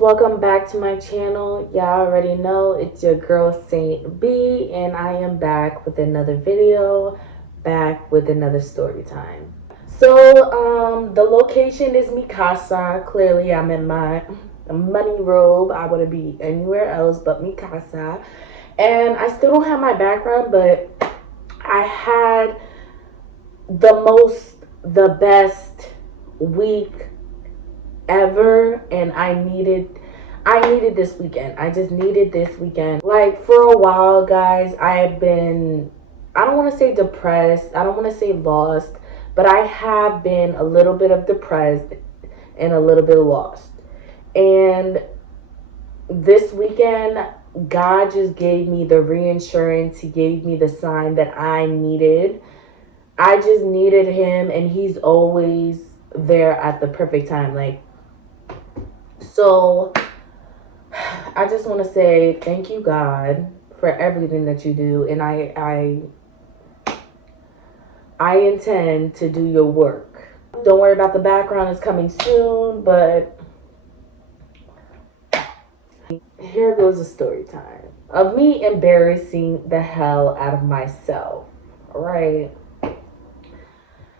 welcome back to my channel. Y'all already know it's your girl Saint B, and I am back with another video, back with another story time. So the location is Mikasa. Clearly I'm in my money robe. I wouldn't be anywhere else but Mikasa. And I still don't have my background, but I had the best week ever, and I needed this weekend. I just needed this weekend. Like, for a while, guys, I don't want to say depressed, I don't want to say lost, but I have been a little bit of depressed and a little bit lost. And this weekend, God just gave me the reassurance. He gave me the sign that I needed. I just needed him, and he's always there at the perfect time. Like, so I just want to say thank you, God, for everything that you do, and I intend to do your work. Don't worry about the background, it's coming soon, but here goes a story time of me embarrassing the hell out of myself. All right.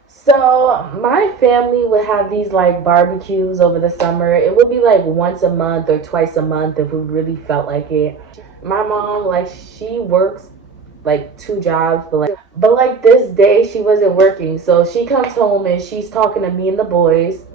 So my family would have these like barbecues over the summer. It would be like once a month or twice a month if we really felt like it. My mom, like, she works like 2 jobs, but like this day she wasn't working. So she comes home and she's talking to me and the boys.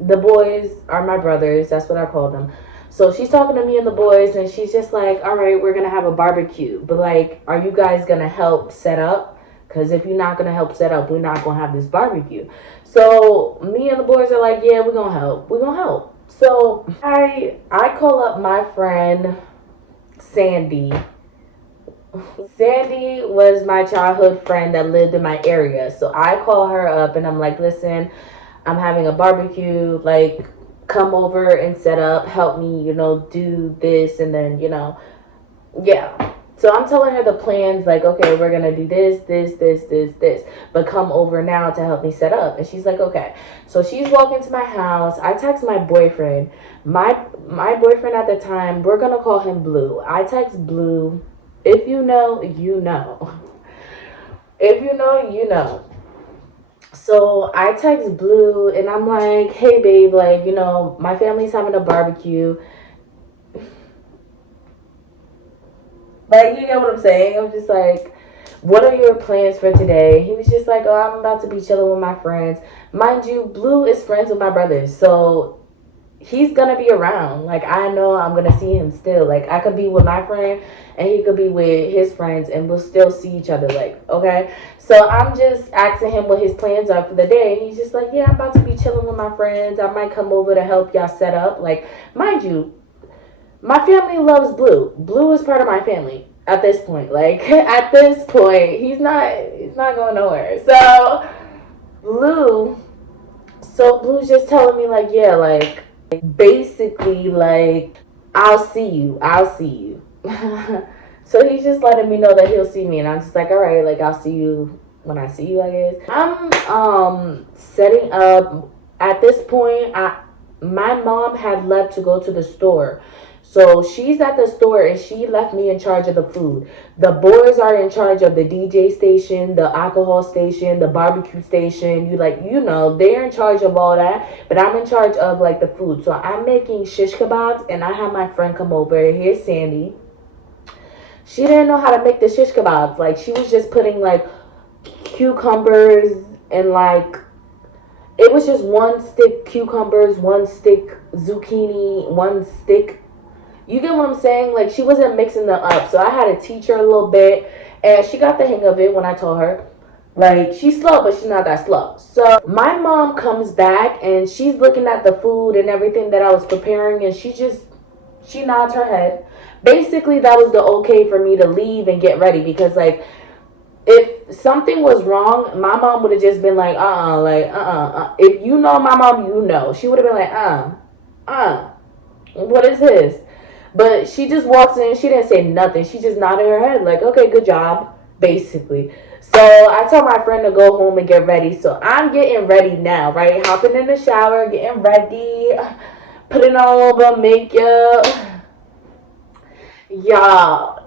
The boys are my brothers, that's what I call them. So she's talking to me and the boys, and she's just like, all right, we're gonna have a barbecue, but like, are you guys gonna help set up? Because if you're not going to help set up, we're not going to have this barbecue. So me and the boys are like, yeah, we're going to help. We're going to help. So I call up my friend Sandy. Sandy was my childhood friend that lived in my area. So I call her up and I'm like, listen, I'm having a barbecue. Like, come over and set up. Help me, do this. And then, yeah. So I'm telling her the plans, like, okay, we're going to do this, but come over now to help me set up. And she's like, okay. So she's walking to my house. I text my boyfriend. My boyfriend at the time, we're going to call him Blue. I text Blue. If you know, you know. If you know, you know. So I text Blue and I'm like, hey, babe, like, my family's having a barbecue. Like, you get what I'm saying? I'm just like, what are your plans for today? He was just like, oh, I'm about to be chilling with my friends. Mind you, Blue is friends with my brothers, so he's going to be around. Like, I know I'm going to see him still. Like, I could be with my friend, and he could be with his friends, and we'll still see each other, like, okay? So I'm just asking him what his plans are for the day, and he's just like, yeah, I'm about to be chilling with my friends. I might come over to help y'all set up. Like, mind you, my family loves Blue. Blue is part of my family at this point. Like, at this point, he's not going nowhere. So Blue's just telling me, like, yeah, like, basically, like, I'll see you. So he's just letting me know that he'll see me, and I'm just like, all right, like, I'll see you when I see you, I guess. I'm setting up. At this point, my mom had left to go to the store. So she's at the store and she left me in charge of the food. The boys are in charge of the DJ station, the alcohol station, the barbecue station. They're in charge of all that. But I'm in charge of, like, the food. So I'm making shish kebabs and I have my friend come over. Here's Sandy. She didn't know how to make the shish kebabs. Like, she was just putting, like, cucumbers and, like, it was just 1 stick cucumbers, 1 stick zucchini, 1 stick. You get what I'm saying? Like, she wasn't mixing them up. So I had to teach her a little bit. And she got the hang of it when I told her. Like, she's slow, but she's not that slow. So my mom comes back and she's looking at the food and everything that I was preparing. And she nods her head. Basically, that was the okay for me to leave and get ready. Because, like, if something was wrong, my mom would have just been like, If you know my mom, you know. She would have been like, what is this? But she just walks in, she didn't say nothing. She just nodded her head like, okay, good job, basically. So I told my friend to go home and get ready. So I'm getting ready now, right? Hopping in the shower, getting ready. putting all over makeup. Y'all.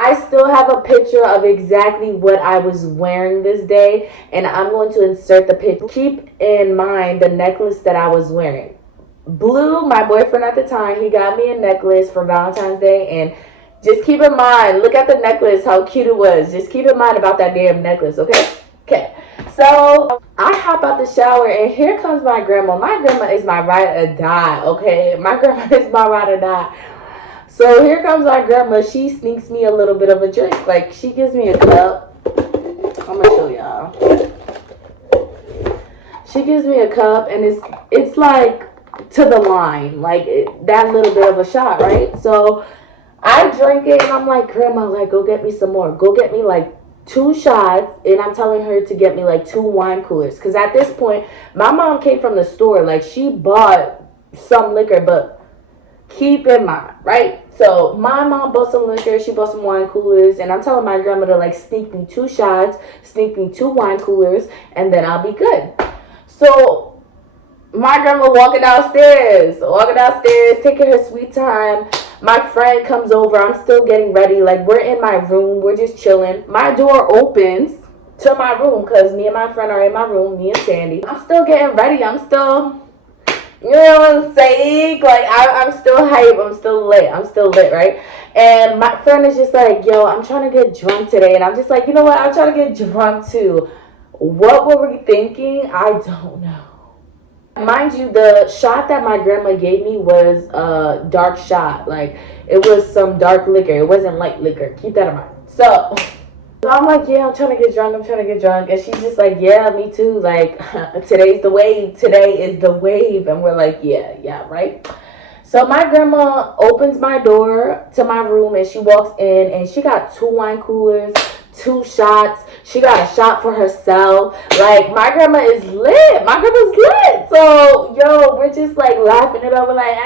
I still have a picture of exactly what I was wearing this day, and I'm going to insert the picture. Keep in mind the necklace that I was wearing. Blue, my boyfriend at the time, he got me a necklace for Valentine's Day, and just keep in mind, look at the necklace, how cute it was. Just keep in mind about that damn necklace, okay? Okay. So I hop out the shower, and here comes my grandma. My grandma is my ride or die, okay? My grandma is my ride or die. So here comes my grandma. She sneaks me a little bit of a drink. Like, she gives me a cup. I'm gonna show y'all. She gives me a cup, and it's like to the line, like that little bit of a shot, right? So I drink it, and I'm like, Grandma, like, go get me some more. Go get me like 2 shots, and I'm telling her to get me like 2 wine coolers, because at this point, my mom came from the store. Like, she bought some liquor, but keep in mind, right? So my mom bought some liquor, she bought some wine coolers, and I'm telling my grandma to like sneak me 2 shots, sneak me 2 wine coolers, and then I'll be good. So my grandma walking downstairs, taking her sweet time. My friend comes over, I'm still getting ready, like we're in my room, we're just chilling. My door opens to my room, because me and my friend are in my room, me and Sandy. I'm still getting ready, I'm still, you know what I'm saying? Like, I'm still hype. I'm still lit, right? And my friend is just like, yo, I'm trying to get drunk today. And I'm just like, you know what? I'm trying to get drunk too. What were we thinking? I don't know. Mind you, the shot that my grandma gave me was a dark shot. Like, it was some dark liquor. It wasn't light liquor. Keep that in mind. So I'm like, yeah, I'm trying to get drunk. And she's just like, yeah, me too. Like, today's the wave. Today is the wave. And we're like, yeah, right? So my grandma opens my door to my room, and she walks in, and she got 2 wine coolers, 2 shots. She got a shot for herself. Like, my grandma is lit. My grandma's lit. So, yo, we're just like laughing it up. We're like,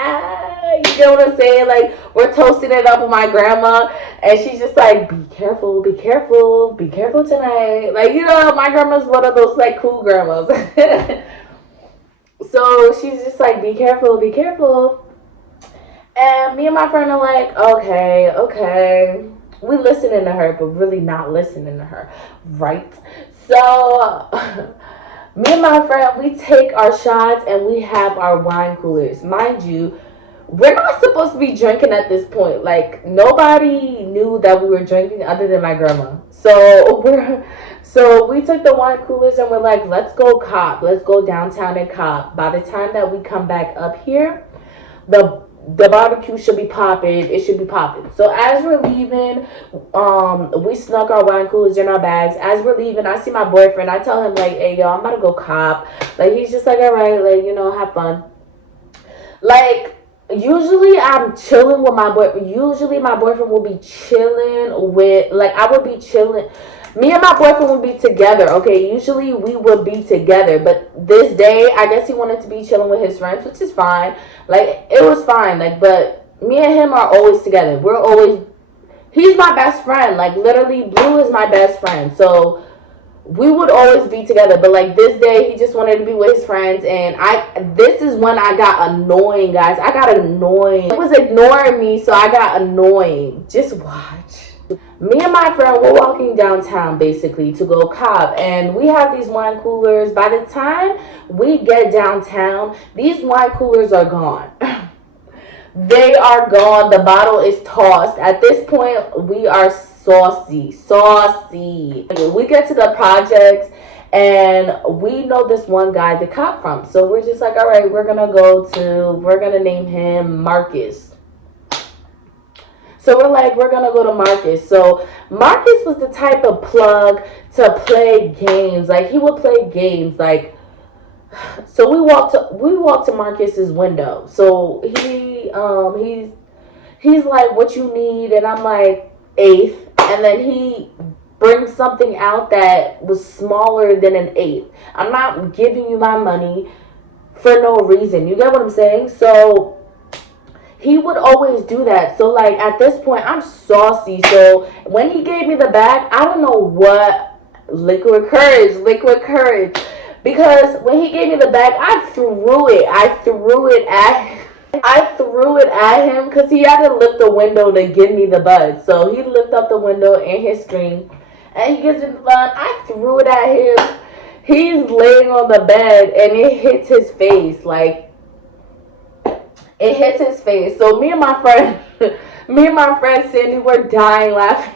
you know what I'm saying? Like, we're toasting it up with my grandma, and she's just like, be careful tonight. Like, you know, my grandma's one of those like cool grandmas. So she's just like, be careful. And me and my friend are like, okay. We listening to her, but really not listening to her, right? So me and my friend, we take our shots, and we have our wine coolers. Mind you, we're not supposed to be drinking at this point. Like, nobody knew that we were drinking other than my grandma. So we took the wine coolers, and we're like, let's go cop. Let's go downtown and cop. By the time that we come back up here, the barbecue should be popping. It should be popping. So as we're leaving, we snuck our wine coolers in our bags. As we're leaving, I see my boyfriend. I tell him, like, hey, yo, I'm about to go cop. Like, he's just like, all right, like, you know, have fun. Like, usually I'm chilling with my boyfriend. Usually my boyfriend will be chilling with, like, I would be chilling. Me and my boyfriend would be together, okay? Usually we would be together, but this day, I guess he wanted to be chilling with his friends, which is fine. Like, it was fine, like, but me and him are always together. He's my best friend. Like, literally, Blue is my best friend. So we would always be together, but like this day, he just wanted to be with his friends, and this is when I got annoying, guys. I got annoying. He was ignoring me, so I got annoying. Just watch. Me and my friend were walking downtown basically to go cop, and we have these wine coolers. By the time we get downtown, these wine coolers are gone. They are gone. The bottle is tossed. At this point, we are saucy. We get to the projects, and we know this one guy to cop from. So we're just like, all right, we're gonna name him Marcus. So we're like, we're gonna go to Marcus. So Marcus was the type of plug to play games. Like, he would play games. Like, so we walked to Marcus's window. So he's like, what you need? And I'm like, eighth. And then he brings something out that was smaller than an eighth. I'm not giving you my money for no reason. You get what I'm saying? So he would always do that. So, like, at this point, I'm saucy. So when he gave me the bag, I don't know what, liquid courage. Because when he gave me the bag, I threw it at I threw it at him because he had to lift the window to give me the bud. So he lifted up the window and his screen, and he gives me the bud. I threw it at him. He's laying on the bed and it hits his face. Like, it hits his face. So me and my friend, me and my friend Cindy, we're dying laughing.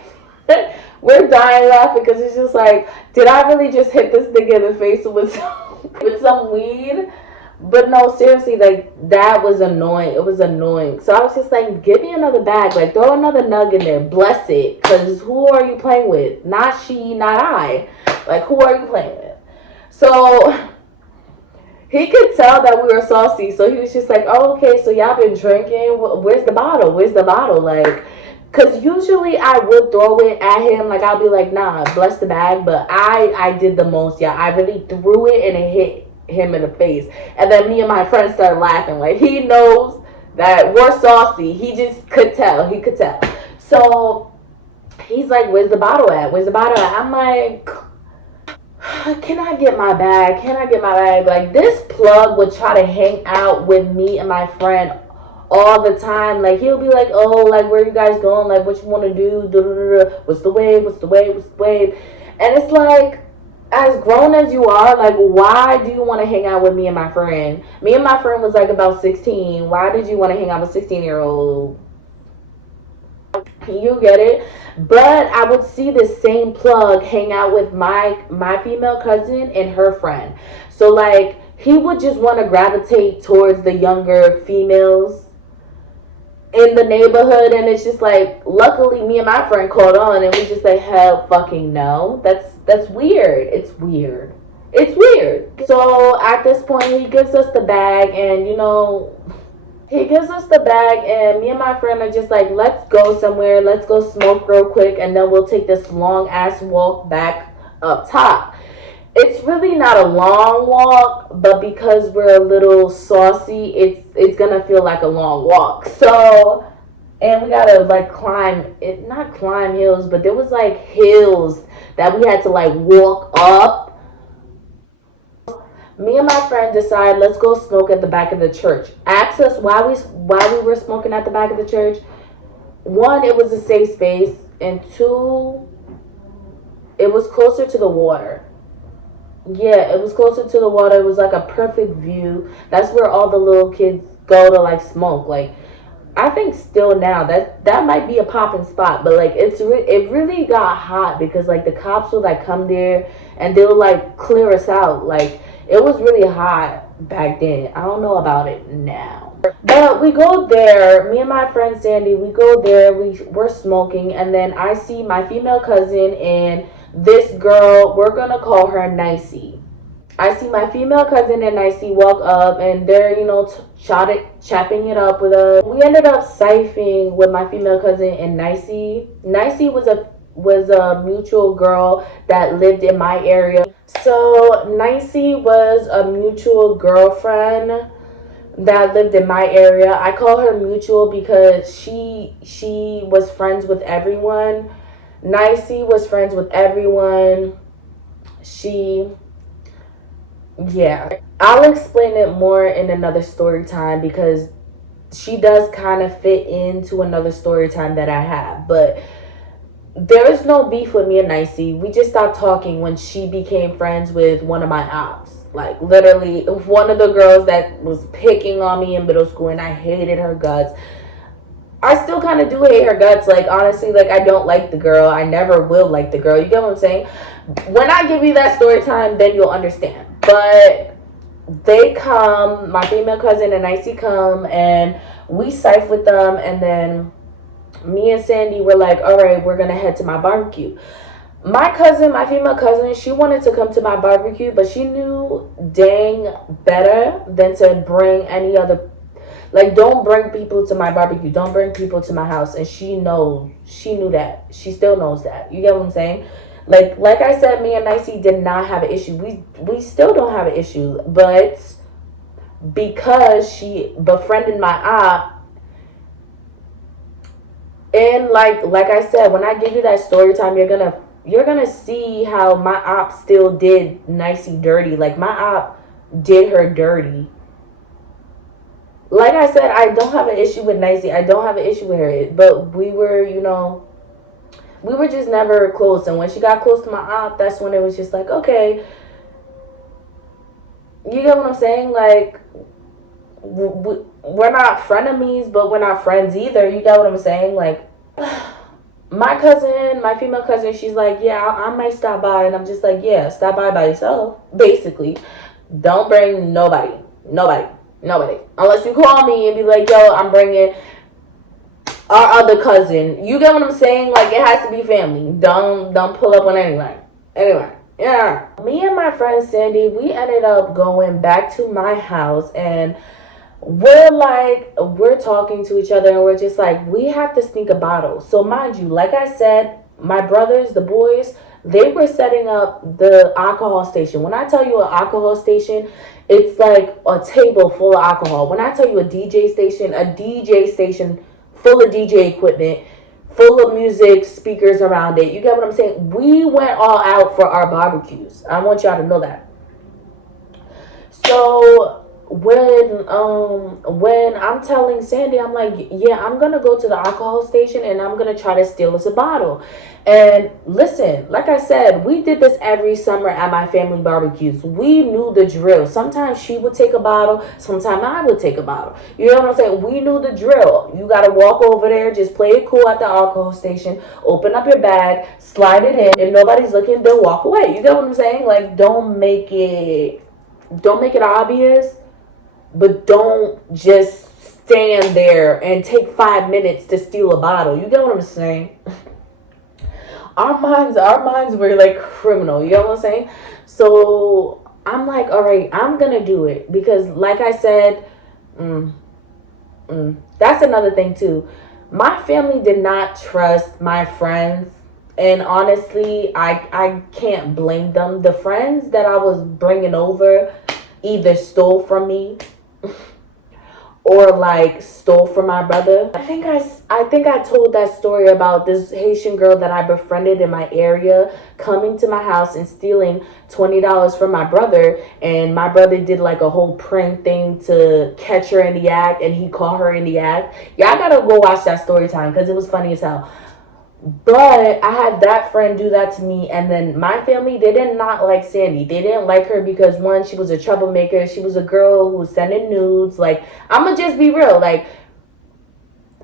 We're dying laughing because it's just like, did I really just hit this nigga in the face with some weed? But no, seriously, like, that was annoying. It was annoying. So I was just like, give me another bag. Like, throw another nug in there. Bless it. Because who are you playing with? Not she, not I. Like, who are you playing with? So he could tell that we were saucy. So he was just like, oh, okay, so y'all been drinking? Where's the bottle? Where's the bottle? Like, because usually I would throw it at him. Like, I'll be like, nah, bless the bag. But I did the most. Yeah, I really threw it and it hit him in the face. And then me and my friend started laughing. Like, he knows that we're saucy. He just could tell. He could tell. So he's like, where's the bottle at? Where's the bottle at? I'm like, can I get my bag? Can I get my bag? Like, this plug would try to hang out with me and my friend all the time. Like, he'll be like, oh, like, where you guys going? Like, what you want to do? What's the wave? What's the wave? What's the wave? And it's like, as grown as you are, like, why do you want to hang out with me and my friend? Me and my friend was like about 16. Why did you want to hang out with 16-year-old? You get it? But I would see the same plug hang out with my female cousin and her friend. So like, he would just want to gravitate towards the younger females in the neighborhood, and it's just like, luckily me and my friend caught on, and we just like, hell fucking no. That's weird. It's weird. It's weird. So at this point, he gives us the bag, and he gives us the bag, and me and my friend are just like, let's go somewhere, let's go smoke real quick, and then we'll take this long ass walk back up top. It's really not a long walk, but because we're a little saucy, it's gonna feel like a long walk. So, and we gotta like climb it, not climb hills, but there was like hills that we had to like walk up. Me and my friend decide, let's go smoke at the back of the church. Ask us why we were smoking at the back of the church. One, it was a safe space, and two, it was closer to the water. Yeah, it was closer to the water. It was like a perfect view. That's where all the little kids go to like smoke. Like, I think still now that might be a popping spot, but like it really got hot because like the cops would like come there and they'll like clear us out. Like, it was really hot back then. I don't know about it now. But we go there, me and my friend Sandy, we go there, we're smoking, and then I see my female cousin and this girl, we're gonna call her Nicey. I see my female cousin and Nicey walk up, and they're, chopping it up with us. We ended up siphoning with my female cousin and Nicey. Nicey was a mutual girl that lived in my area. So Nicey was a mutual girlfriend that lived in my area. I call her mutual because she was friends with everyone. Nicey was friends with everyone. Yeah. I'll explain it more in another story time because she does kind of fit into another story time that I have. But there is no beef with me and Nicey. We just stopped talking when she became friends with one of my ops. Like, literally, one of the girls that was picking on me in middle school, and I hated her guts. I still kind of do hate her guts. Like, honestly, like, I don't like the girl. I never will like the girl. You get what I'm saying? When I give you that story time, then you'll understand. But they come, my female cousin and Nicey come, and we siph with them, and then me and Sandy were like, all right, we're going to head to my barbecue. My female cousin, she wanted to come to my barbecue, but she knew dang better than to bring any other. Like, don't bring people to my barbecue. Don't bring people to my house. And she knew that. She still knows that. You get what I'm saying? Like I said, me and Nicey did not have an issue. We still don't have an issue. But because she befriended my aunt, and like I said, when I give you that story time, you're gonna see how my op still did Nicey dirty. Like, my op did her dirty. like I said, I don't have an issue with Nicey. I don't have an issue with her. But we were, we were just never close. And when she got close to my aunt, that's when it was just like, okay, you get what I'm saying? Like, we're not frenemies, but we're not friends either. You get what I'm saying? Like, my cousin, my female cousin, she's like, yeah, I might stop by. And I'm just like, yeah, stop by yourself, basically. Don't bring nobody. Unless you call me and be like, yo, I'm bringing our other cousin. You get what I'm saying? Like, it has to be family. Don't pull up on anyone. Anyway, yeah. Me and my friend Sandy, we ended up going back to my house, and we're talking to each other, and we're just like, we have to sneak a bottle. So mind you, like I said, my brothers, the boys, they were setting up the alcohol station. When I tell you an alcohol station, it's like a table full of alcohol. When I tell you a DJ station full of DJ equipment, full of music, speakers around it. You get what I'm saying? We went all out for our barbecues. I want y'all to know that. So when I'm telling Sandy, I'm like, yeah, I'm gonna go to the alcohol station and I'm gonna try to steal us a bottle. And listen, like I said, we did this every summer at my family barbecues. We knew the drill. Sometimes she would take a bottle, sometimes I would take a bottle. You know what I'm saying? We knew the drill. You gotta walk over there, just play it cool at the alcohol station, open up your bag, slide it in. If nobody's looking, then walk away. You get what I'm saying? Like, don't make it obvious. But don't just stand there and take 5 minutes to steal a bottle. You get what I'm saying? Our minds were like criminal. You get what I'm saying? So I'm like, all right, I'm gonna do it because, like I said, that's another thing too. My family did not trust my friends, and honestly, I can't blame them. The friends that I was bringing over either stole from me or like stole from my brother. I think I told that story about this Haitian girl that I befriended in my area coming to my house and stealing $20 from my brother, and my brother did like a whole prank thing to catch her in the act, and he caught her in the act. Y'all gotta go watch that story time because it was funny as hell. But I had that friend do that to me, and then my family, they did not like Sandy. They didn't like her because, one, she was a troublemaker. She was a girl who was sending nudes. Like, I'm gonna just be real. Like,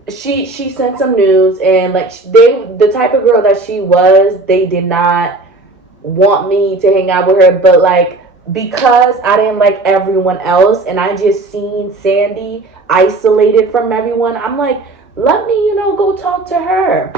she sent some nudes, and like the type of girl that she was, they did not want me to hang out with her. But like, because I didn't like everyone else, and I just seen Sandy isolated from everyone, I'm like, let me, go talk to her.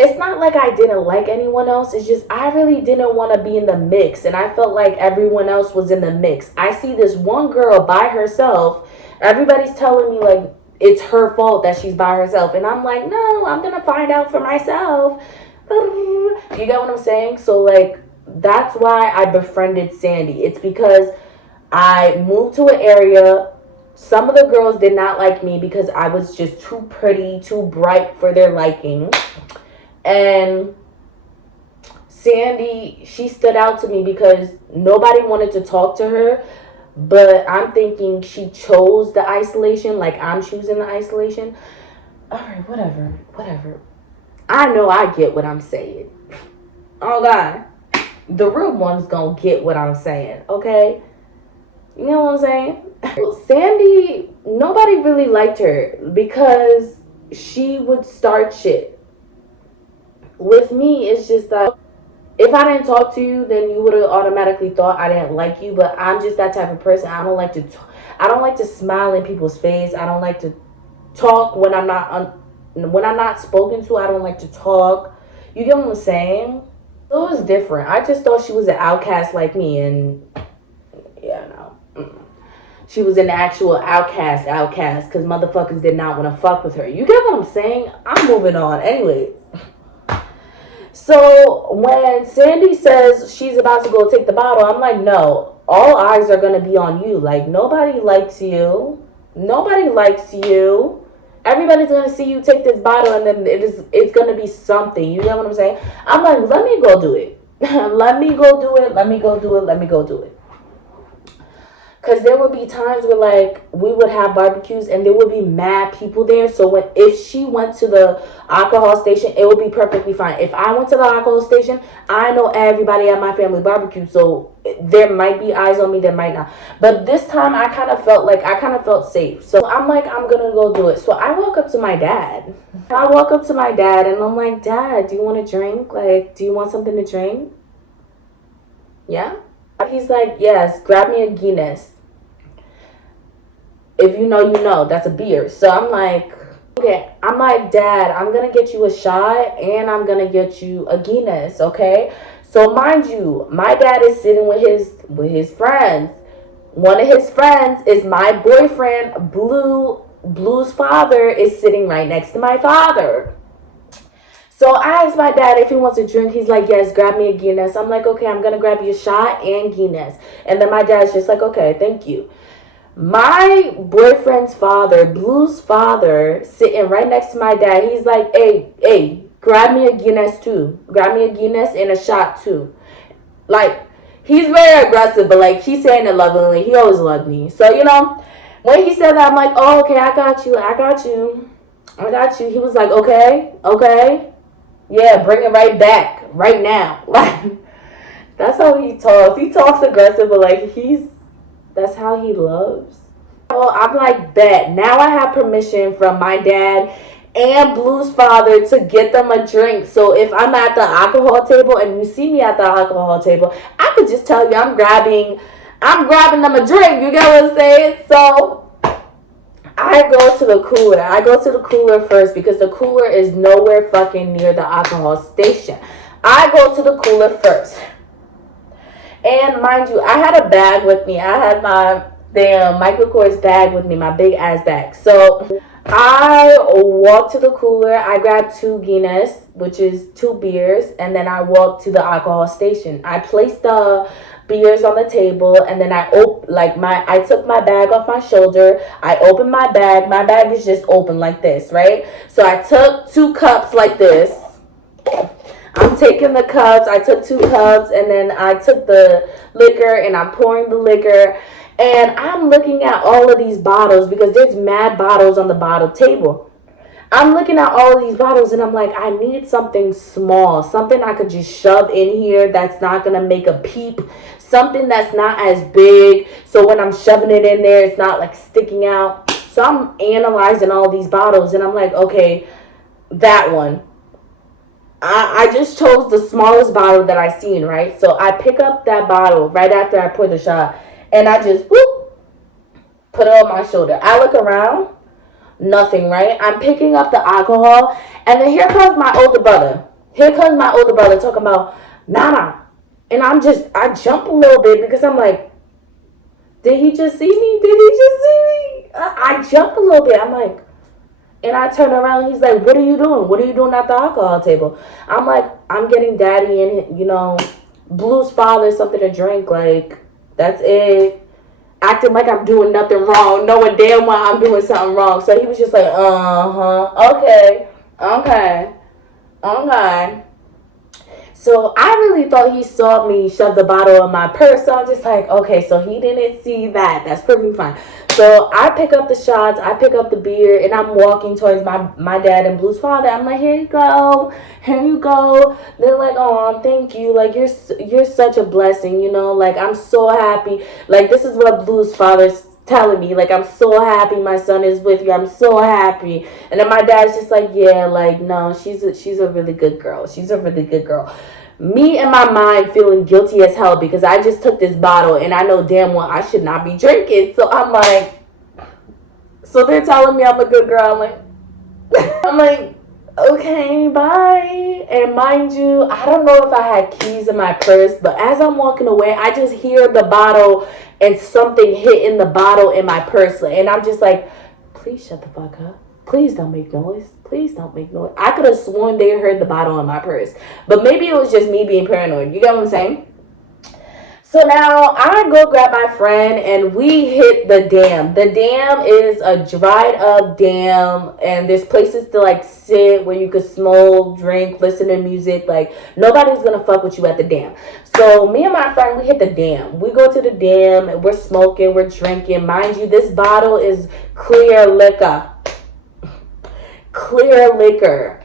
It's not like I didn't like anyone else. It's just I really didn't want to be in the mix. And I felt like everyone else was in the mix. I see this one girl by herself. Everybody's telling me like it's her fault that she's by herself. And I'm like, no, I'm going to find out for myself. You get what I'm saying? So like, that's why I befriended Sandy. It's because I moved to an area. Some of the girls did not like me because I was just too pretty, too bright for their liking. And Sandy, she stood out to me because nobody wanted to talk to her. But I'm thinking she chose the isolation like I'm choosing the isolation. All right, whatever. I know I get what I'm saying. Oh, God. The real one's gonna get what I'm saying, okay? You know what I'm saying? Sandy, nobody really liked her because she would start shit. With me, it's just that if I didn't talk to you, then you would have automatically thought I didn't like you. But I'm just that type of person. I don't like to smile in people's face. I don't like to talk when I'm not spoken to. I don't like to talk. You get what I'm saying? It was different. I just thought she was an outcast like me, and yeah, no. She was an actual outcast because motherfuckers did not want to fuck with her. You get what I'm saying? I'm moving on. Anyways. So when Sandy says she's about to go take the bottle, I'm like, no, all eyes are going to be on you. Like, nobody likes you. Everybody's going to see you take this bottle, and then it's going to be something. You know what I'm saying? I'm like, let me go do it. Let me go do it. Because there would be times where, like, we would have barbecues and there would be mad people there. So if she went to the alcohol station, it would be perfectly fine. If I went to the alcohol station, I know everybody at my family barbecue. So there might be eyes on me, there might not. But this time I kind of felt safe. So I'm like, I'm going to go do it. So I walk up to my dad. And I'm like, Dad, do you want a drink? Like, do you want something to drink? Yeah? He's like, yes, grab me a Guinness. If you know, you know. That's a beer. So I'm like, okay. I'm like, Dad, I'm going to get you a shot and I'm going to get you a Guinness, okay? So mind you, my dad is sitting with his friends. One of his friends is my boyfriend. Blue's father is sitting right next to my father. So I asked my dad if he wants a drink. He's like, yes, grab me a Guinness. I'm like, okay, I'm going to grab you a shot and Guinness. And then my dad's just like, okay, thank you. My boyfriend's father, Blue's father, sitting right next to my dad. He's like, hey, grab me a Guinness too. Grab me a Guinness and a shot too. Like, he's very aggressive, but like, he's saying it lovingly. He always loved me. So, you know, when he said that, I'm like, oh, okay, I got you. He was like, okay. Yeah, bring it right back, right now. Like, that's how he talks. He talks aggressive, but like, that's how he loves. Well, I'm like, bet. Now I have permission from my dad and Blue's father to get them a drink. So if I'm at the alcohol table and you see me at the alcohol table, I could just tell you I'm grabbing them a drink. You get what I'm saying? So I go to the cooler. I go to the cooler first because the cooler is nowhere fucking near the alcohol station. I go to the cooler first. And mind you, I had a bag with me. I had my damn Michael Kors bag with me, my big ass bag. So I walked to the cooler. I grabbed 2 Guinness, which is 2 beers. And then I walked to the alcohol station. I placed the beers on the table, and then I took my bag off my shoulder. I opened my bag. My bag is just open like this, right? So I took 2 cups like this. I'm taking the cups. I took 2 cups, and then I took the liquor, and I'm pouring the liquor, and I'm looking at all of these bottles because there's mad bottles on the bottle table. I'm looking at all of these bottles and I'm like, I need something small, something I could just shove in here that's not going to make a peep, something that's not as big, so when I'm shoving it in there, it's not like sticking out. So I'm analyzing all these bottles and I'm like, okay, that one. I just chose the smallest bottle that I seen, right? So I pick up that bottle right after I pour the shot and I just put it on my shoulder. I look around. Nothing, right? I'm picking up the alcohol, and then here comes my older brother. Talking about, nah. And I jump a little bit because I'm like, did he just see me? I jump a little bit. I'm like, and I turn around, he's like, what are you doing? What are you doing at the alcohol table? I'm like, I'm getting daddy and, Blue's father something to drink. Like, that's it. Acting like I'm doing nothing wrong, knowing damn well I'm doing something wrong. So he was just like, okay. So I really thought he saw me shove the bottle in my purse. So I'm just like, okay, so he didn't see that. That's perfectly fine. So I pick up the shots, I pick up the beer, and I'm walking towards my dad and Blue's father. I'm like, here you go. They're like, oh, thank you. Like, you're such a blessing, Like, I'm so happy. Like, this is what Blue's father's telling me. Like, I'm so happy my son is with you. I'm so happy. And then my dad's just like, yeah, like, no, she's a really good girl. Me in my mind feeling guilty as hell because I just took this bottle and I know damn well I should not be drinking. So I'm like, so they're telling me I'm a good girl. I'm like, okay, bye. And mind you, I don't know if I had keys in my purse, but as I'm walking away, I just hear the bottle and something hit in the bottle in my purse. And I'm just like, please shut the fuck up. Please don't make noise. I could have sworn they heard the bottle in my purse. But maybe it was just me being paranoid. You get what I'm saying? So now I go grab my friend and we hit the dam. The dam is a dried up dam, and there's places to like sit where you could smoke, drink, listen to music. Like nobody's gonna fuck with you at the dam. So me and my friend, we hit the dam. We go to the dam and we're smoking, we're drinking. Mind you, this bottle is clear liquor. Clear liquor.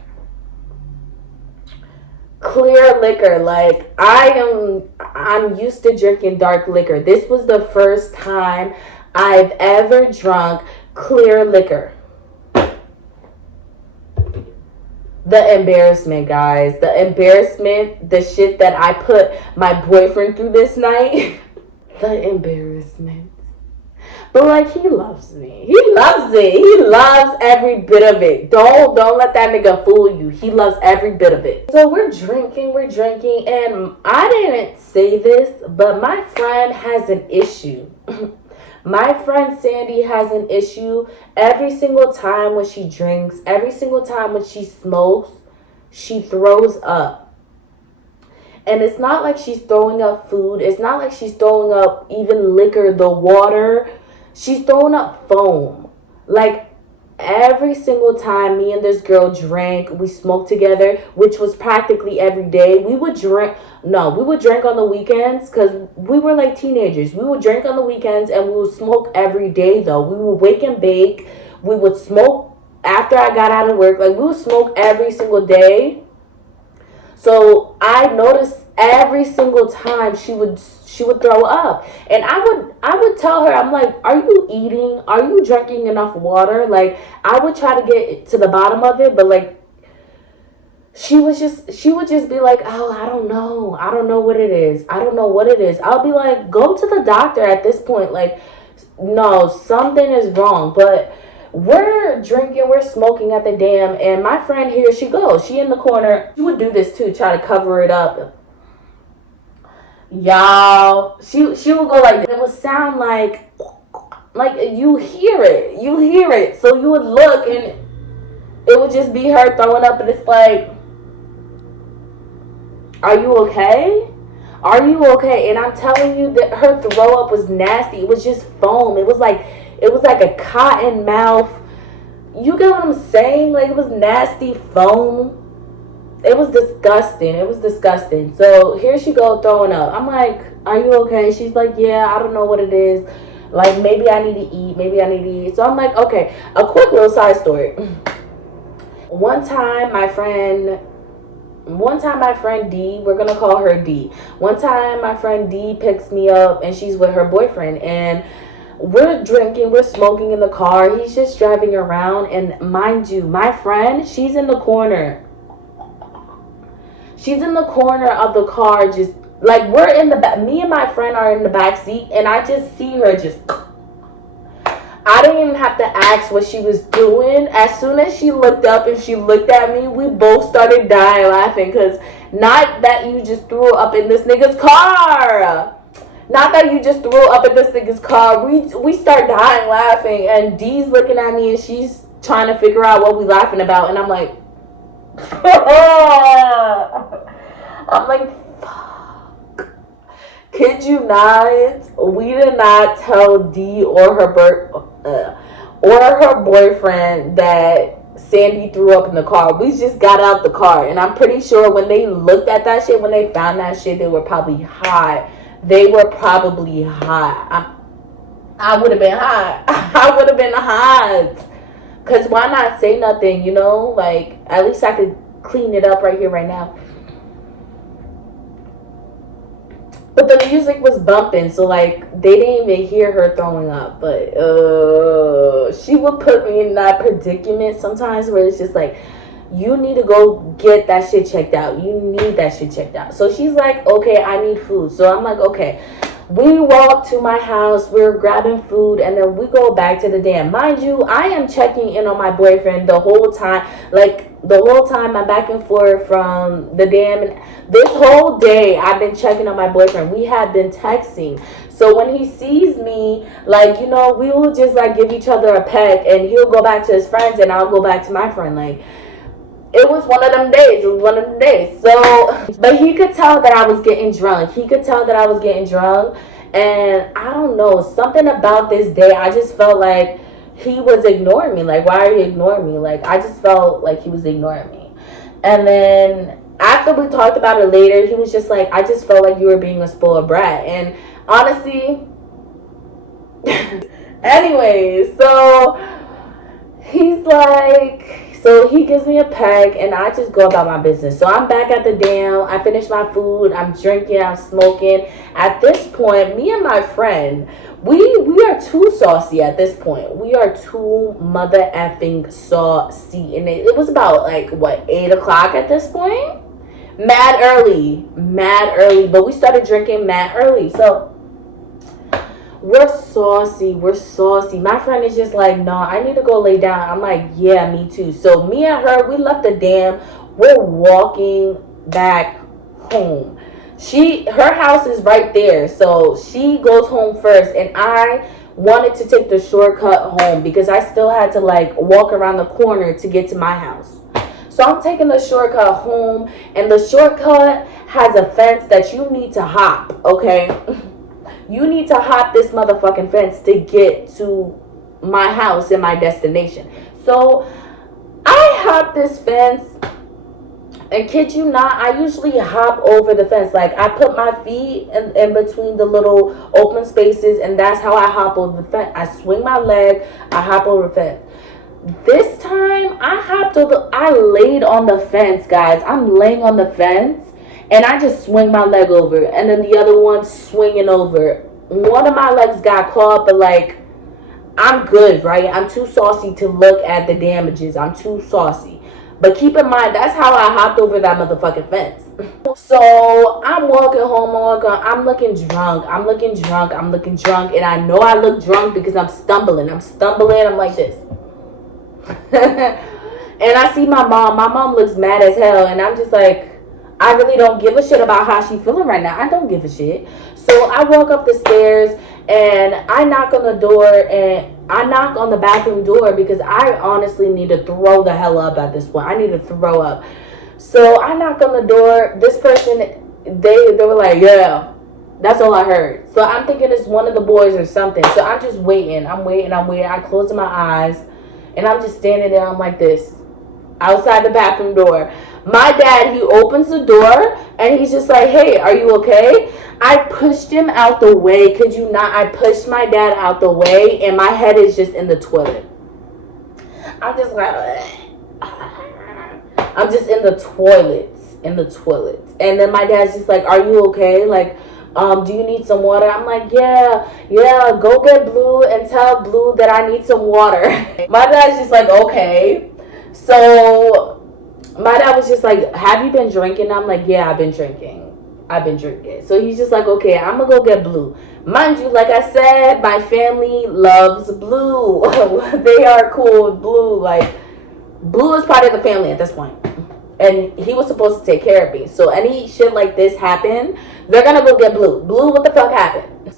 Clear liquor. Like I'm used to drinking dark liquor. This was the first time I've ever drunk clear liquor. The embarrassment, guys. The embarrassment, the shit that I put my boyfriend through this night. The embarrassment. But like he loves me. He loves it. He loves every bit of it. Don't let that nigga fool you. He loves every bit of it. So we're drinking, and I didn't say this, but my friend has an issue. My friend Sandy has an issue. Every single time when she drinks, every single time when she smokes, she throws up. And it's not like she's throwing up food. It's not like she's throwing up even liquor, the water. She's throwing up foam. Like every single time me and this girl drank, we smoked together, which was practically every day. We would drink on the weekends because we were like teenagers. We would drink on the weekends and we would smoke every day though. We would wake and bake. We would smoke after I got out of work. Like we would smoke every single day. So I noticed every single time she would throw up, and I would tell her, I'm like, are you eating? Are you drinking enough water? Like I would try to get to the bottom of it, but like she would just be like, oh, I don't know what it is. I'll be like, go to the doctor at this point. Like no, something is wrong. But we're drinking, we're smoking at the dam, and my friend here, she goes. She in the corner. She would do this too, try to cover it up. Y'all, she would go like this. It would sound like you hear it. So you would look, and it would just be her throwing up, and it's like, are you okay? Are you okay? And I'm telling you that her throw up was nasty. It was just foam. It was like a cotton mouth. You get what I'm saying? Like it was nasty foam. It was disgusting. So here she go throwing up. I'm like, are you okay? She's like, yeah, I don't know what it is. Like maybe I need to eat. So I'm like, okay. A quick little side story. One time my friend D, we're gonna call her D. One time my friend D picks me up and she's with her boyfriend, and we're drinking, we're smoking in the car. He's just driving around, and mind you, my friend, she's in the corner. She's in the corner of the car, just like we're in the back. Me and my friend are in the back seat, and I just see her just. I didn't even have to ask what she was doing. As soon as she looked up and she looked at me, we both started dying laughing. Because not that you just threw up in this nigga's car. We start dying laughing. And D's looking at me and she's trying to figure out what we laughing about. And I'm like, fuck. Kid you not, we did not tell D or her boyfriend that Sandy threw up in the car. We just got out the car, and I'm pretty sure when they looked at that shit, when they found that shit, they were probably high. I would have been high. I would have been high. Cause why not say nothing, you know? Like at least I could clean it up right here, right now. But the music was bumping, so like they didn't even hear her throwing up. But she would put me in that predicament sometimes where it's just like, you need to go get that shit checked out. You need that shit checked out. So she's like, okay, I need food. So I'm like, okay. We walk to my house, we're grabbing food, and then we go back to the dam. Mind you, I am checking in on my boyfriend the whole time. Like, the whole time I'm back and forth from the dam. And this whole day, I've been checking on my boyfriend. We have been texting. So when he sees me, like, you know, we will just, like, give each other a peck, and he'll go back to his friends, and I'll go back to my friend. Like, it was one of them days. It was one of them days. So, but he could tell that I was getting drunk. He could tell that I was getting drunk. And I don't know, something about this day, I just felt like he was ignoring me. Like, why are you ignoring me? Like, I just felt like he was ignoring me. And then after we talked about it later, he was just like, I just felt like you were being a spoiled brat. And honestly, anyways, so he's like, so he gives me a peg and I just go about my business. So I'm back at the dam. I finish my food. I'm drinking. I'm smoking. At this point, me and my friend, we are too saucy at this point. We are too mother effing saucy. And it was about like, what, 8 o'clock at this point? Mad early. But we started drinking mad early. So we're saucy. My friend is just like, no, I need to go lay down. I'm like, yeah, me too. So me and her, we left the dam. We're walking back home. Her house is right there. So she goes home first. And I wanted to take the shortcut home because I still had to like walk around the corner to get to my house. So I'm taking the shortcut home. And the shortcut has a fence that you need to hop, okay? You need to hop this motherfucking fence to get to my house and my destination. So I hop this fence, and kid you not, I usually hop over the fence. Like, I put my feet in between the little open spaces, and that's how I hop over the fence. I swing my leg, I hop over the fence. This time, I laid on the fence, guys. I'm laying on the fence. And I just swing my leg over. And then the other one swinging over. One of my legs got caught. But like, I'm good, right? I'm too saucy to look at the damages. I'm too saucy. But keep in mind, that's how I hopped over that motherfucking fence. So I'm walking home. I'm looking drunk. And I know I look drunk because I'm stumbling. I'm like this. And I see my mom. My mom looks mad as hell. And I'm just like, I really don't give a shit about how she's feeling right now. I don't give a shit. So I walk up the stairs and I knock on the door, and I knock on the bathroom door because I honestly need to throw the hell up at this point. I need to throw up. So I knock on the door. This person, they were like, yeah. That's all I heard. So I'm thinking it's one of the boys or something. So I'm just waiting. I'm waiting. I close my eyes and I'm just standing there. I'm like this outside the bathroom door. My dad, he opens the door and he's just like, hey, are you okay? I pushed him out the way. Could you not? I pushed my dad out the way and my head is just in the toilet. I'm just like, I'm just in the toilet. And then my dad's just like, are you okay? Like, do you need some water? I'm like, yeah, go get Blue and tell Blue that I need some water. My dad's just like, okay. So my dad was just like, have you been drinking? I'm like, yeah, I've been drinking. So he's just like, okay, I'm gonna go get Blue. Mind you, like I said, my family loves Blue. They are cool with Blue. Like, Blue is part of the family at this point. And he was supposed to take care of me. So any shit like this happen, they're gonna go get Blue. Blue, what the fuck happened?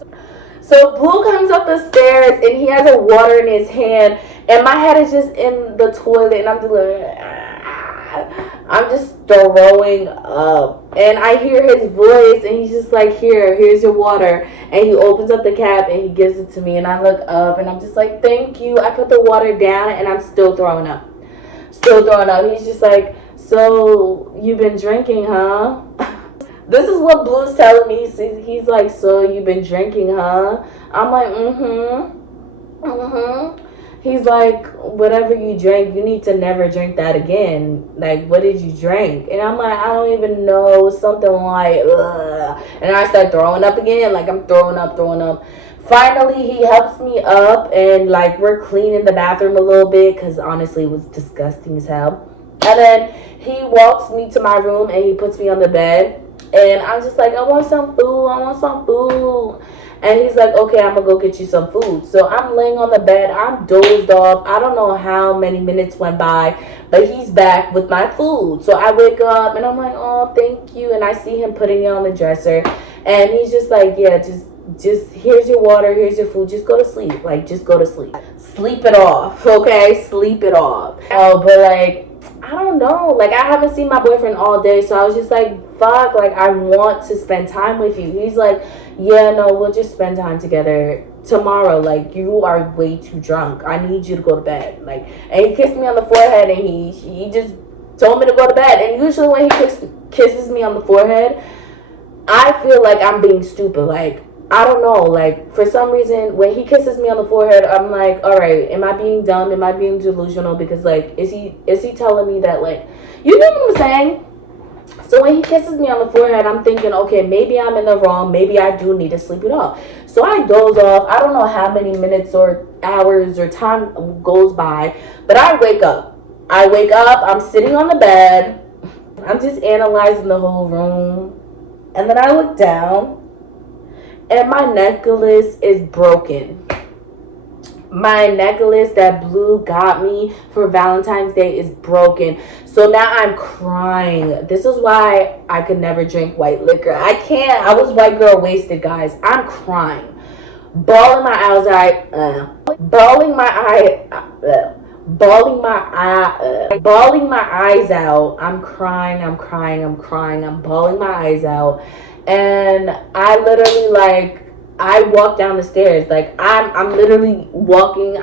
So Blue comes up the stairs and he has a water in his hand. And my head is just in the toilet and I'm just like, I'm just throwing up. And I hear his voice and he's just like, here's your water. And he opens up the cap and he gives it to me. And I look up and I'm just like, thank you. I put the water down and I'm still throwing up. He's just like, so you've been drinking, huh? This is what Blue's telling me. He's like, so you've been drinking, huh? I'm like, He's like, whatever you drank, you need to never drink that again. Like, what did you drink? And I'm like, I don't even know. Something like, ugh. And I start throwing up again. Like, I'm throwing up. Finally, he helps me up. And, like, we're cleaning the bathroom a little bit. Because, honestly, it was disgusting as hell. And then he walks me to my room. And he puts me on the bed. And I'm just like, I want some food. And he's like, okay, I'm going to go get you some food. So I'm laying on the bed. I'm dozed off. I don't know how many minutes went by. But he's back with my food. So I wake up and I'm like, oh, thank you. And I see him putting it on the dresser. And he's just like, yeah, just here's your water. Here's your food. Just go to sleep. Like, just go to sleep. Sleep it off. Okay? Sleep it off. Oh, but like, I don't know. Like, I haven't seen my boyfriend all day, so I was just like, fuck, like, I want to spend time with you. He's like, yeah, no, we'll just spend time together tomorrow. Like, you are way too drunk. I need you to go to bed. Like, and he kissed me on the forehead, and he just told me to go to bed. And usually when he kisses me on the forehead, I feel like I'm being stupid. Like, I don't know. Like, for some reason, when he kisses me on the forehead, I'm like, all right, am I being dumb? Am I being delusional? Because, like, is he telling me that, like, you know what I'm saying? So when he kisses me on the forehead, I'm thinking, okay, maybe I'm in the wrong. Maybe I do need to sleep it off. So I doze off. I don't know how many minutes or hours or time goes by, but I wake up. I'm sitting on the bed. I'm just analyzing the whole room. And then I look down, and my necklace is broken. My necklace that Blue got me for Valentine's Day is broken. So now I'm crying. This is why I could never drink white liquor. I can't. I was white girl wasted, guys. I'm crying. Bawling my eyes out. Bawling my eyes out. I'm crying. I'm bawling my eyes out. And I literally, like, I walk down the stairs. Like, I'm literally walking.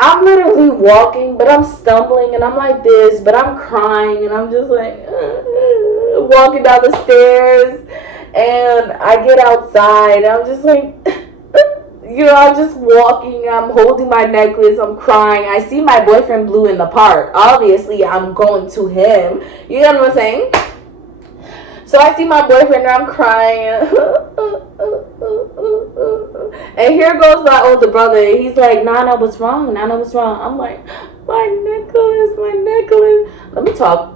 I'm literally walking, but I'm stumbling, and I'm like this, but I'm crying, and I'm just like walking down the stairs, and I get outside, and I'm just like, you know, I'm just walking, I'm holding my necklace, I'm crying. I see my boyfriend Blue in the park. Obviously, I'm going to him. You know what I'm saying? So I see my boyfriend, and I'm crying. And here goes my older brother. He's like, Nana, what's wrong? I'm like, my necklace. Let me talk.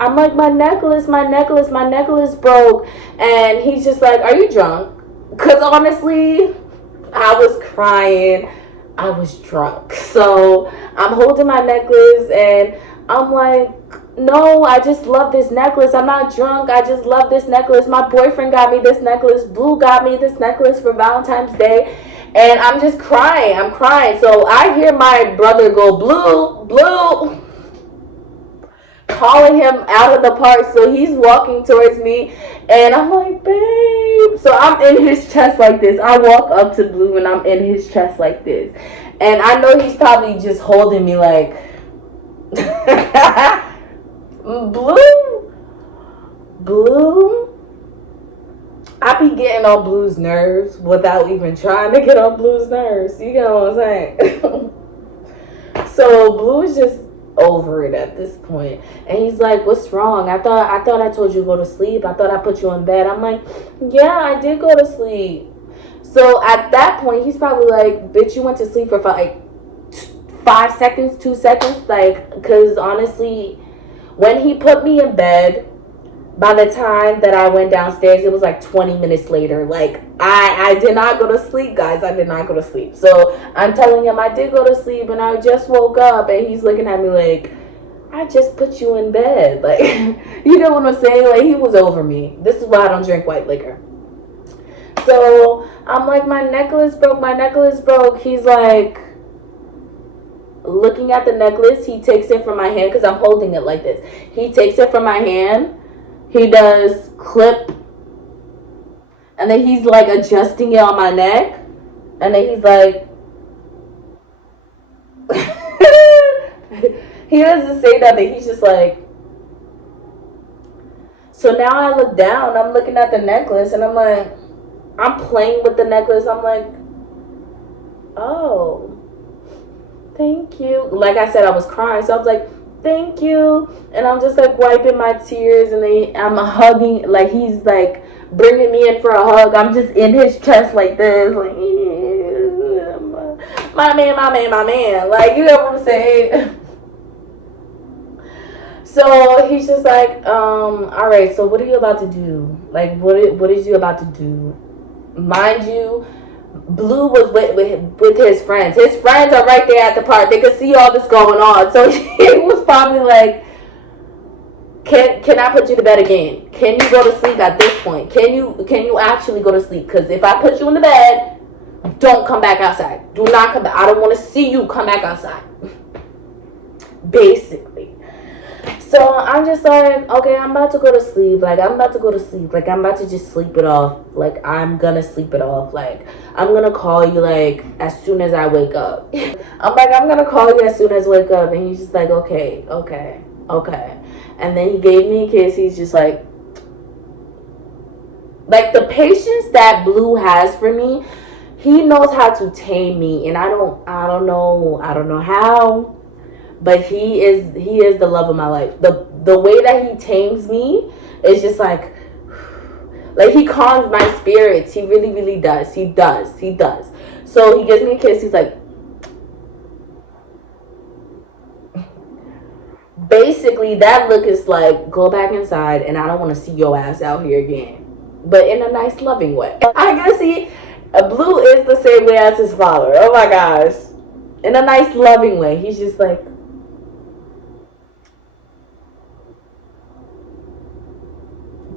I'm like, my necklace broke. And he's just like, are you drunk? Because honestly, I was crying. I was drunk. So I'm holding my necklace, and I'm like, no, I just love this necklace. I'm not drunk. I just love this necklace. My boyfriend got me this necklace. Blue got me this necklace for Valentine's Day. And I'm just crying. I'm crying. So I hear my brother go, Blue, calling him out of the park. So he's walking towards me. And I'm like, babe. So I'm in his chest like this. I walk up to Blue, and I'm in his chest like this. And I know he's probably just holding me like... Blue, I be getting on Blue's nerves without even trying to get on Blue's nerves. You get what I'm saying? So Blue is just over it at this point, and he's like, "What's wrong? I thought I told you to go to sleep. I thought I put you in bed." I'm like, "Yeah, I did go to sleep." So at that point, he's probably like, "Bitch, you went to sleep for like 5 seconds, 2 seconds, like, because honestly." When he put me in bed, by the time that I went downstairs, it was like 20 minutes later. Like, I did not go to sleep, guys. I did not go to sleep. So I'm telling him I did go to sleep, and I just woke up, and he's looking at me like, I just put you in bed. Like, you know what I'm saying? Like, he was over me. This is why I don't drink white liquor. So I'm like, my necklace broke. He's like, looking at the necklace, he takes it from my hand because I'm holding it like this. He takes it from my hand. He does clip, and then he's like adjusting it on my neck, and then he's like, he doesn't say nothing. He's just like. So now I look down. I'm looking at the necklace, and I'm like, I'm playing with the necklace. I'm like, oh. Thank you. Like I said, I was crying. So I was like, thank you. And I'm just like wiping my tears, and then I'm hugging. Like, he's like bringing me in for a hug. I'm just in his chest like this. Like, my man. Like, you know what I'm saying? So he's just like, all right, so what are you about to do? Like, what is you about to do? Mind you, Blue was with his friends. His friends are right there at the park. They could see all this going on. So he was probably like, can I put you to bed again? Can you go to sleep at this point? Can you actually go to sleep? Because if I put you in the bed, don't come back outside. Do not come back. I don't want to see you come back outside. basically. So I'm just like, okay, I'm about to go to sleep. Like, I'm about to go to sleep. Like, I'm about to just sleep it off. Like, I'm gonna sleep it off. Like, I'm gonna call you, like, as soon as I wake up. I'm like, I'm gonna call you as soon as I wake up. And he's just like, okay. And then he gave me a kiss. He's just like the patience that Blue has for me, he knows how to tame me. And I don't know how. But he is the love of my life. The way that he tames me is just like he calms my spirits. He really does. He does. So he gives me a kiss. He's like, basically that look is like, go back inside and I don't want to see your ass out here again. But in a nice loving way. I guess Blue is the same way as his father. Oh my gosh. In a nice loving way. He's just like,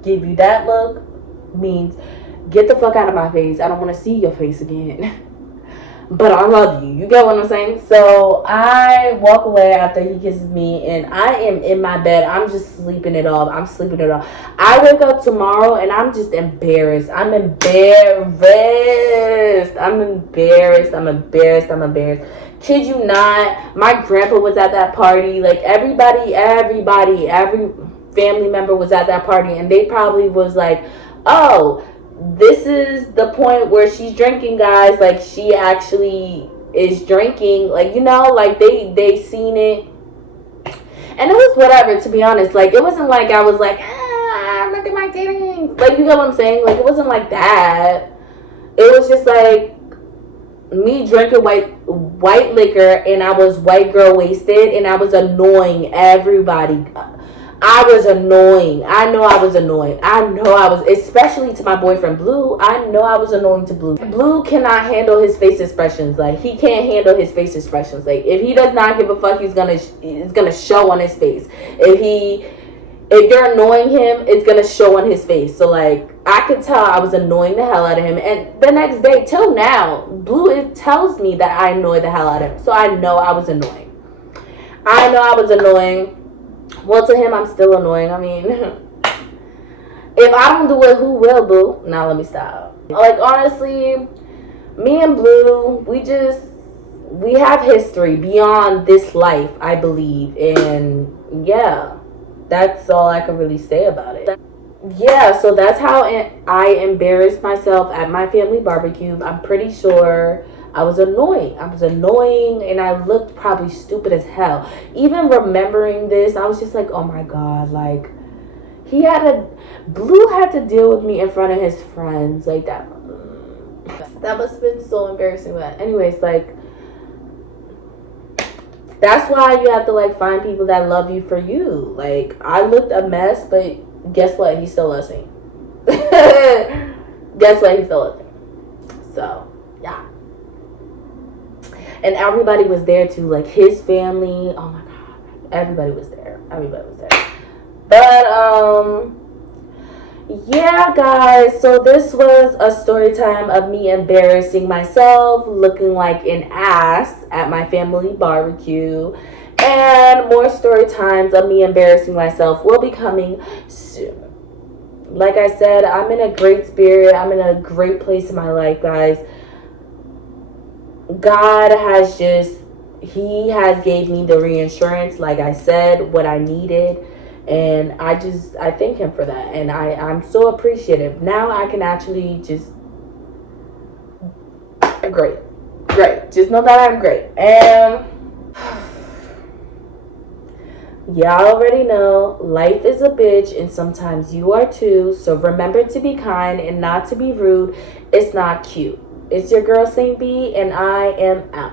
give you that look means get the fuck out of my face. I don't want to see your face again. But I love you. You get what I'm saying? So I walk away after he kisses me, and I am in my bed. I'm just sleeping it off. I'm sleeping it off. I wake up tomorrow and I'm just embarrassed. I'm embarrassed. Kid you not, my grandpa was at that party. Like every family member was at that party, and they probably was like, oh, this is the point where she's drinking, guys. Like she actually is drinking. Like, you know, like they seen it, and it was whatever, to be honest. Like it wasn't like I was like, look at my dating. Like, you get what I'm saying? Like it wasn't like that. It was just like me drinking white liquor, and I was white girl wasted, and I was annoying everybody. I was annoying. I know I was annoying. Especially to my boyfriend Blue. I know I was annoying to Blue. Blue cannot handle his face expressions. Like, he can't handle his face expressions. Like, if he does not give a fuck, it's gonna show on his face. If you're annoying him, it's gonna show on his face. So like, I could tell I was annoying the hell out of him. And the next day, till now, Blue tells me that I annoyed the hell out of him. So I know I was annoying. Well, to him, I'm still annoying. I mean, if I don't do it, who will, Boo? Now let me stop. Like, honestly, me and Blue, we have history beyond this life, I believe. And yeah, that's all I can really say about it. Yeah, so that's how I embarrassed myself at my family barbecue. I'm pretty sure I was annoying, and I looked probably stupid as hell. Even remembering this, I was just like, oh my god, like, Blue had to deal with me in front of his friends, like that must have been so embarrassing. But anyways, like, that's why you have to, like, find people that love you for you. Like, I looked a mess, but guess what? He still loves me. So, yeah. And everybody was there too, like his family. Oh my god, everybody was there. But yeah, guys. So this was a story time of me embarrassing myself, looking like an ass at my family barbecue, and more story times of me embarrassing myself will be coming soon. Like I said, I'm in a great spirit. I'm in a great place in my life, guys. God has he has gave me the reinsurance, like I said, what I needed, and I thank him for that, and I'm so appreciative. Now I can actually just great, just know that I'm great. And y'all already know life is a bitch, and sometimes you are too, so remember to be kind and not to be rude. It's not cute. It's your girl Saint B, and I am out.